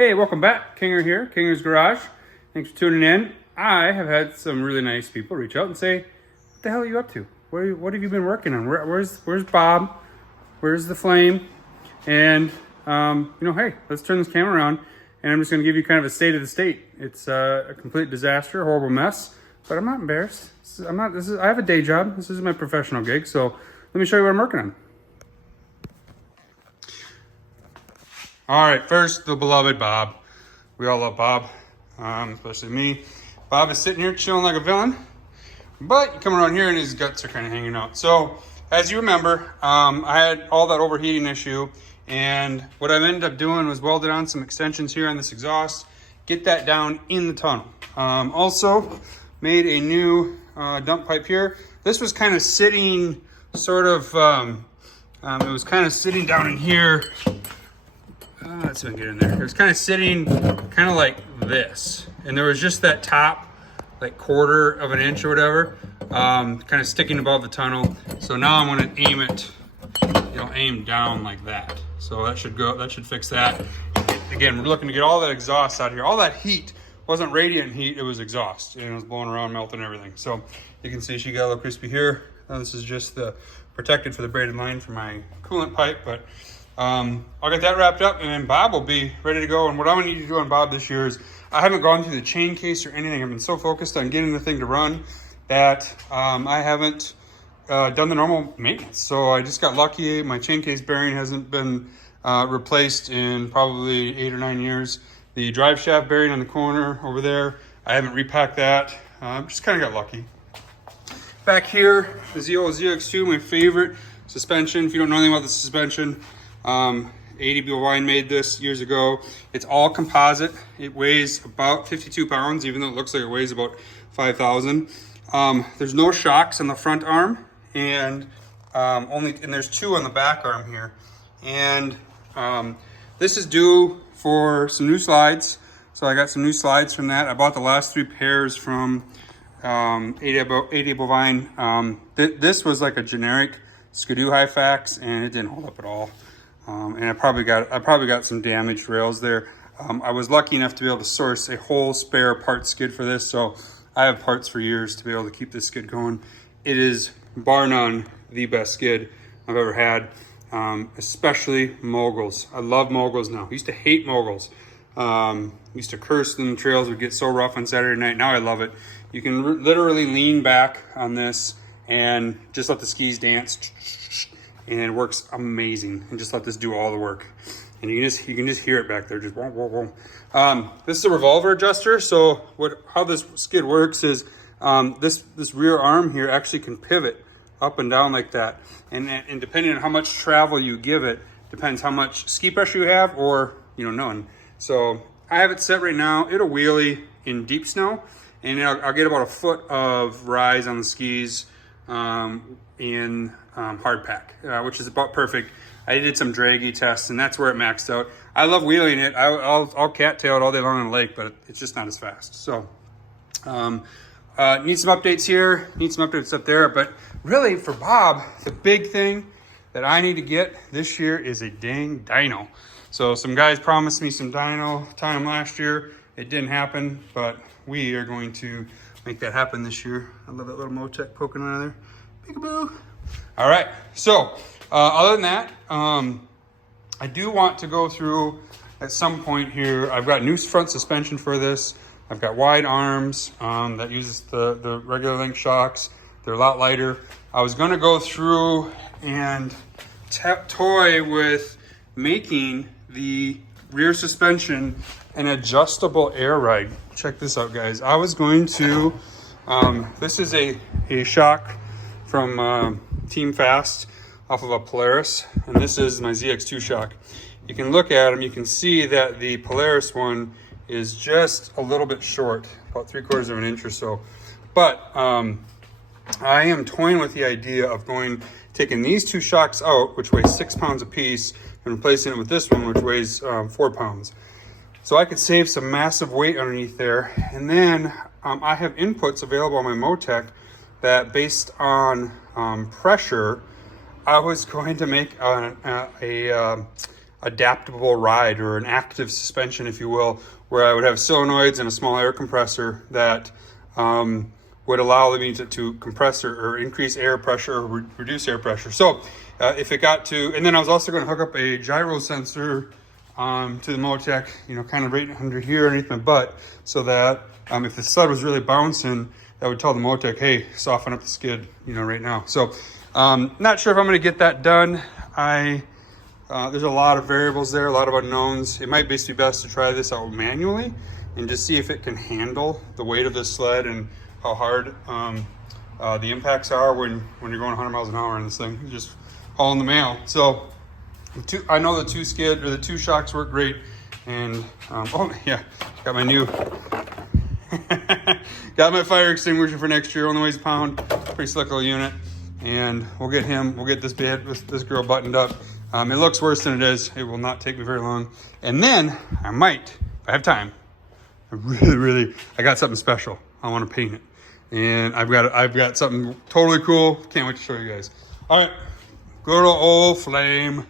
Hey, welcome back. Kinger here, Kinger's Garage. Thanks for tuning in. I have had some really nice people reach out and say, what the hell are you up to? What have you been working on? Where's Bob? Where's the flame? And, hey, let's turn this camera around and I'm just going to give you kind of a state of the state. It's a complete disaster, a horrible mess, but I'm not embarrassed. I have a day job. This is my professional gig, so let me show you what I'm working on. All right, first, the beloved Bob. We all love Bob, especially me. Bob is sitting here chilling like a villain, but you come around here and his guts are kind of hanging out. So, as you remember, I had all that overheating issue, and what I ended up doing was welded on some extensions here on this exhaust, get that down in the tunnel. Also, made a new dump pipe here. This was kind of sitting it was kind of sitting down in here. Let's see if I can get in there. It was kind of sitting kind of like this. And there was just that top, like quarter of an inch or whatever, kind of sticking above the tunnel. So now I'm going to aim it, aim down like that. So that should fix that. Again, we're looking to get all that exhaust out here. All that heat wasn't radiant heat, it was exhaust. And it was blowing around, melting everything. So you can see she got a little crispy here. This is just the protected for the braided line for my coolant pipe, but I'll get that wrapped up and then Bob will be ready to go. And what I'm gonna need to do on Bob this year is I haven't gone through the chain case or anything. I've been so focused on getting the thing to run that I haven't done the normal maintenance. So I just got lucky. My chain case bearing hasn't been replaced in probably 8 or 9 years. The drive shaft bearing on the corner over there, I haven't repacked that. Just kind of got lucky. Back here, the Zio ZX2, my favorite suspension. If you don't know anything about the suspension, AD Bovine made this years ago. It's all composite. It weighs about 52 pounds, even though it looks like it weighs about 5,000. There's no shocks on the front arm, and there's 2 on the back arm here. And this is due for some new slides. So I got some new slides from that. I bought the last 3 pairs from AD Bovine. This was like a generic Skidoo Hyfax, and it didn't hold up at all. And I probably got some damaged rails there. I was lucky enough to be able to source a whole spare part skid for this, so I have parts for years to be able to keep this skid going. It is bar none the best skid I've ever had, especially moguls. I love moguls now. I used to hate moguls. Used to curse them. Trails would get so rough on Saturday night. Now I love it. You can literally lean back on this and just let the skis dance, and it works amazing. And just let this do all the work. And you can just hear it back there, just whoa, whoa, whoa. This is a revolver adjuster. So how this skid works is this rear arm here actually can pivot up and down like that. And depending on how much travel you give it, depends how much ski pressure you have or none. So I have it set right now. It'll wheelie in deep snow, and I'll get about a foot of rise on the skis in hard pack, which is about perfect. I did some draggy tests, and that's where it maxed out. I love wheeling it. I'll cattail it all day long on the lake, but it's just not as fast. So need some updates here, need some updates up there. But really, for Bob, the big thing that I need to get this year is a dang dyno. So some guys promised me some dyno time last year. It didn't happen, but we are going to make that happen this year. I love that little Motec poking out of there. Peekaboo. All right, so other than that, I do want to go through at some point here. I've got new front suspension for this. I've got wide arms that uses the regular length shocks. They're a lot lighter. I was gonna go through and toy with making the rear suspension an adjustable air ride. Check this out, guys. I was going to, this is a shock from Team Fast off of a Polaris, and this is my ZX2 shock. You can look at them, you can see that the Polaris one is just a little bit short, about 3/4 of an inch or so. But I am toying with the idea of taking these 2 shocks out, which weigh 6 pounds a piece, and replacing it with this one, which weighs 4 pounds. So I could save some massive weight underneath there. And then I have inputs available on my Motec that, based on pressure, I was going to make a adaptable ride, or an active suspension, if you will, where I would have solenoids and a small air compressor that would allow me to compress or increase air pressure or reduce air pressure. So if it got to, and then I was also going to hook up a gyro sensor to the Motec, you know, kind of right under here underneath my butt, so that if the sled was really bouncing, that would tell the Motec, hey, soften up the skid, you know, right now. So not sure if I'm going to get that done. There's a lot of variables there, a lot of unknowns. It might be best to try this out manually and just see if it can handle the weight of this sled and how hard the impacts are when you're going 100 miles an hour in this thing, just hauling the mail. So I know the two shocks work great. And oh yeah, got my new got my fire extinguisher for next year, only weighs a pound, pretty slick little unit. And we'll get this girl buttoned up. It looks worse than it is. It will not take me very long. And then I might, if I have time, I got something special. I want to paint it. And I've got something totally cool. Can't wait to show you guys. All right, good old flame.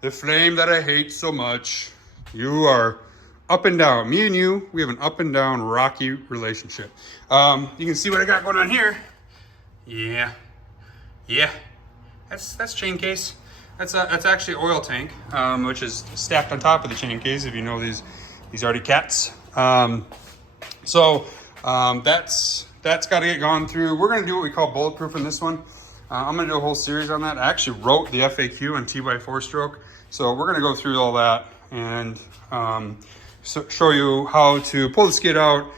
The flame that I hate so much. You are up and down. Me and you, we have an up and down rocky relationship. You can see what I got going on here. Yeah. That's chain case. That's actually oil tank, which is stacked on top of the chain case. If you know these Arctic Cats. That's got to get gone through. We're gonna do what we call bulletproof in this one. I'm gonna do a whole series on that. I actually wrote the FAQ on T-by-4 stroke, so we're gonna go through all that and show you how to pull the skid out,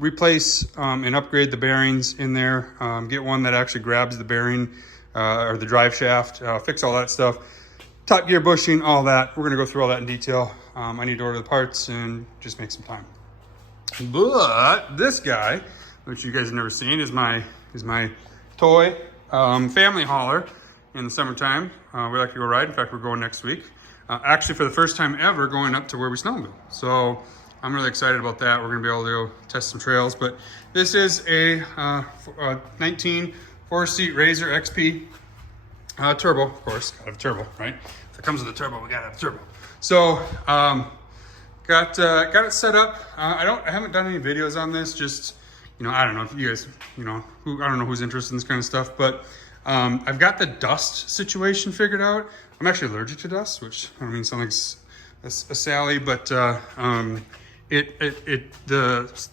replace and upgrade the bearings in there, get one that actually grabs the bearing or the drive shaft, fix all that stuff, top gear bushing, all that. We're gonna go through all that in detail. I need to order the parts and just make some time. But this guy, which you guys have never seen, is my toy family hauler in the summertime. We like to go ride. In fact, we're going next week. Actually, for the first time ever, going up to where we snowmobile. So I'm really excited about that. We're gonna be able to go test some trails. But this is a 19 4-seat Razor XP turbo, of course. Gotta have a turbo, right? If it comes with a turbo, we gotta have a turbo. So got it set up. I haven't done any videos on this. Just, you know, I don't know if you guys, you know, I don't know who's interested in this kind of stuff, but I've got the dust situation figured out. I'm actually allergic to dust, which I don't mean sound like a Sally, but the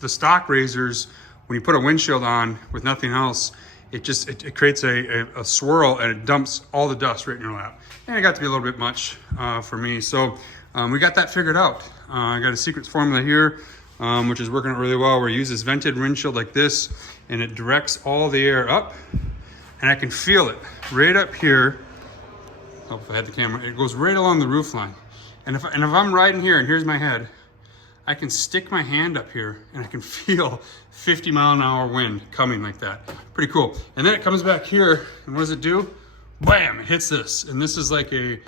stock Razors, when you put a windshield on with nothing else, it creates a swirl and it dumps all the dust right in your lap. And it got to be a little bit much for me. So we got that figured out. I got a secret formula here, which is working out really well, where you use this vented windshield like this, and it directs all the air up, and I can feel it right up here. Oh, if I had the camera, it goes right along the roof line. And if I'm riding here and here's my head, I can stick my hand up here and I can feel 50-mile-an-hour wind coming like that. Pretty cool. And then it comes back here, and what does it do? Bam! It hits this, and this is like this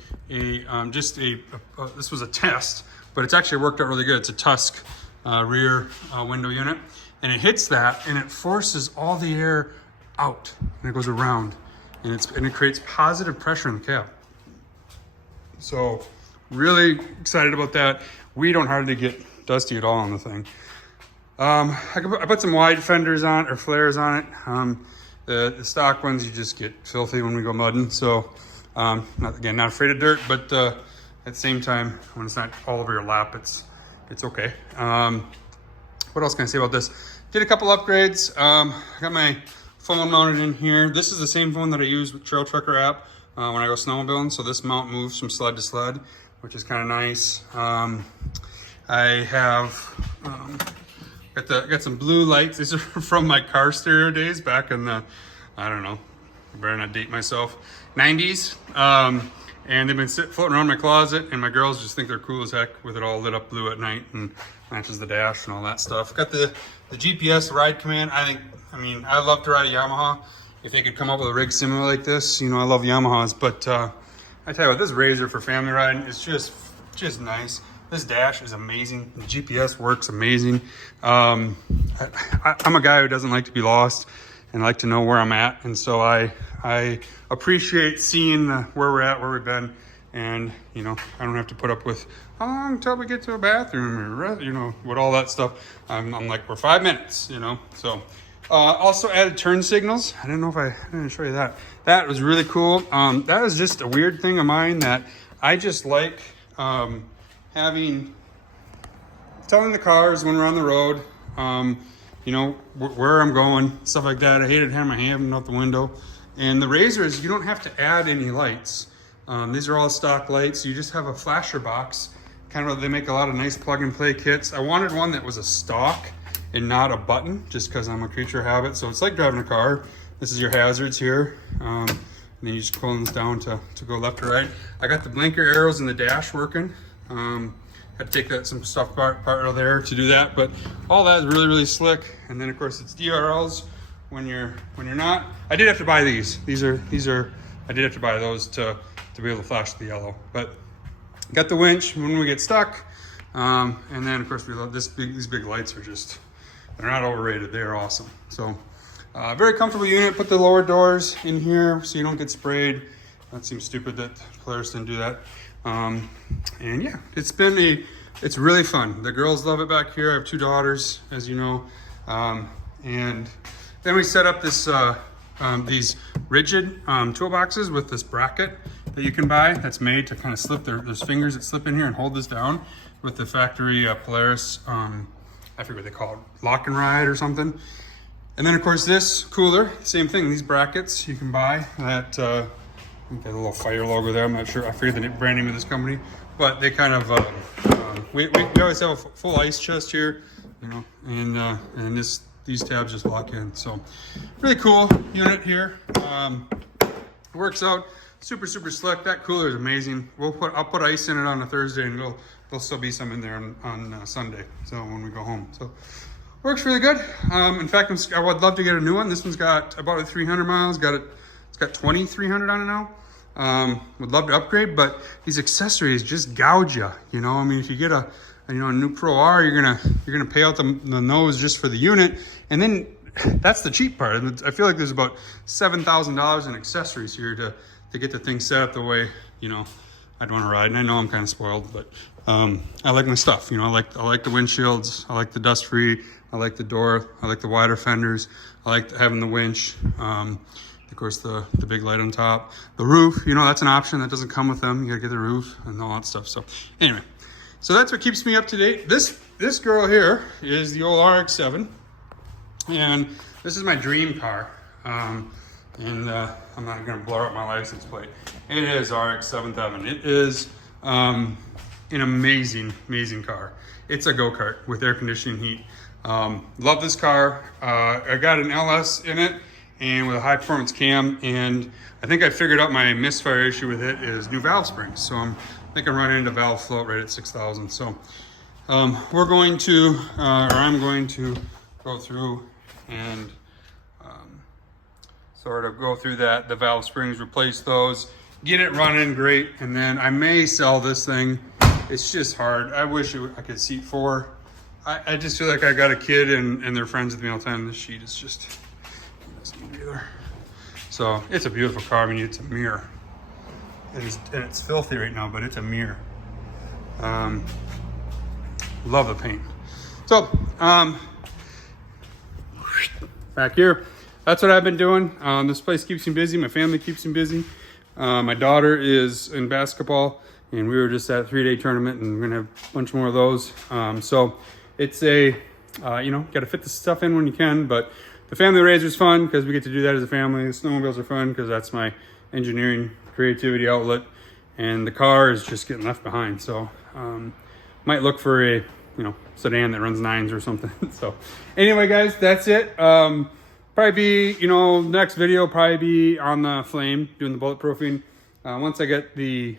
was a test, but it's actually worked out really good. It's a Tusk rear window unit, and it hits that, and it forces all the air out, and it goes around, and it creates positive pressure in the cab. So really excited about that. We don't hardly get dusty at all on the thing. I put some wide fenders on, or flares on it. The stock ones, you just get filthy when we go mudding. So not afraid of dirt, but at the same time, when it's not all over your lap, it's okay. What else can I say about this? Did a couple upgrades. I got my phone mounted in here. This is the same phone that I use with Trail Trucker app when I go snowmobiling. So this mount moves from sled to sled, which is kind of nice. I have got some blue lights. These are from my car stereo days back in the, I don't know, I better not date myself, 90s. And they've been floating around my closet, and my girls just think they're cool as heck with it all lit up blue at night and matches the dash and all that stuff. Got the GPS ride command. I love to ride a Yamaha. If they could come up with a rig similar like this, you know, I love Yamahas. But I tell you what, this Razor for family riding is just nice. This dash is amazing. The GPS works amazing. I'm a guy who doesn't like to be lost and like to know where I'm at. And so I appreciate seeing where we're at, where we've been, And, you know, I don't have to put up with how long until we get to a bathroom or, you know, with all that stuff. I'm like, we're 5 minutes, you know. So also added turn signals. I don't know if I didn't show you that. That was really cool. That is just a weird thing of mine that I just like telling the cars when we're on the road, you know, where I'm going, stuff like that. I hated having my hand out the window. And the RZRs, you don't have to add any lights. These are all stock lights. You just have a flasher box. Kind of, they make a lot of nice plug and play kits. I wanted one that was a stock and not a button, just because I'm a creature of habit. So it's like driving a car. This is your hazards here. And then you just pull this down to go left or right. I got the blinker arrows in the dash working. Had to take some stuff part out of there to do that, but all that is really, really slick. And then of course it's DRLs when you're not. I did have to buy these. These are. I did have to buy those to be able to flash the yellow. But got the winch when we get stuck. And then of course we love these big lights are just, they're not overrated. They're awesome. So very comfortable unit. Put the lower doors in here so you don't get sprayed. That seems stupid that Polaris didn't do that. And yeah, it's really fun. The girls love it back here. I have 2 daughters, as you know. And then we set up this these rigid toolboxes with this bracket that you can buy that's made to kind of slip. There's fingers that slip in here and hold this down with the factory Polaris, I forget what they call it, lock and ride or something. And then of course this cooler, same thing, these brackets you can buy that, I think there's a little fire logo there, I'm not sure, I forget the brand name of this company, but they kind of, we always have a full ice chest here, you know, and these tabs just lock in. So really cool unit here. Works out super slick. That cooler is amazing. I'll put ice in it on a Thursday, and there'll still be some in there on Sunday. So when we go home, so works really good. In fact, I would love to get a new one. This one's got about 300 miles. It's got 2,300 on it now. Would love to upgrade, but these accessories just gouge you. You know, I mean, if you get a new Pro R, you're gonna pay out the nose just for the unit, and then that's the cheap part. And I feel like there's about $7,000 in accessories here to get the thing set up the way, you know, I'd want to ride. And I know I'm kind of spoiled, but I like my stuff. You know, I like the windshields, I like the dust free, I like the door, I like the wider fenders, I like having the winch. Of course, the big light on top, the roof. You know, that's an option that doesn't come with them. You gotta get the roof and all that stuff. So anyway. So that's what keeps me up to date. This girl here is the old RX-7, and this is my dream car. I'm not gonna blur up my license plate. It is RX-7. It is an amazing car. It's a go-kart with air conditioning, heat. Love this car. I got an LS in it and with a high performance cam, and I think I figured out my misfire issue with it is new valve springs. So I think I'm running into valve float right at 6,000. So I'm going to go through and sort of go through the valve springs, replace those, get it running great, and then I may sell this thing. It's just hard. I wish I could seat 4. I just feel like I got a kid and they're friends with me all the time. This sheet is just, it doesn't need either. So it's a beautiful car. I mean, it's a mirror. It is, and it's filthy right now, but it's a mirror. Love the paint. So back here, that's what I've been doing. This place keeps me busy. My family keeps me busy. My daughter is in basketball, and we were just at a 3-day tournament, and we're gonna have a bunch more of those. So it's you know, got to fit the stuff in when you can, but the family RZR is fun because we get to do that as a family. The snowmobiles are fun because that's my engineering creativity outlet, and the car is just getting left behind. So might look for a sedan that runs 9s or something. So anyway, guys, that's it. Probably be, next video probably be on the Flame doing the bulletproofing. Once I get the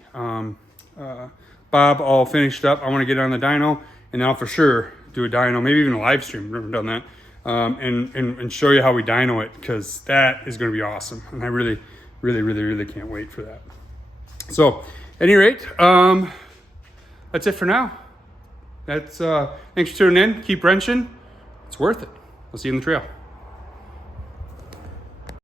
Bob all finished up, I want to get on the dyno, and I'll for sure do a dyno, maybe even a live stream. I've never done that. And show you how we dyno it, because that is going to be awesome, and I really can't wait for that. So at any rate, that's it for now. That's thanks for tuning in. Keep wrenching. It's worth it. I'll see you in the trail.